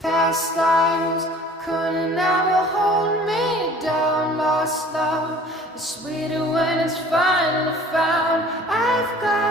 Past lives couldn't ever hold me down. Lost love is sweeter when it's finally found. I've got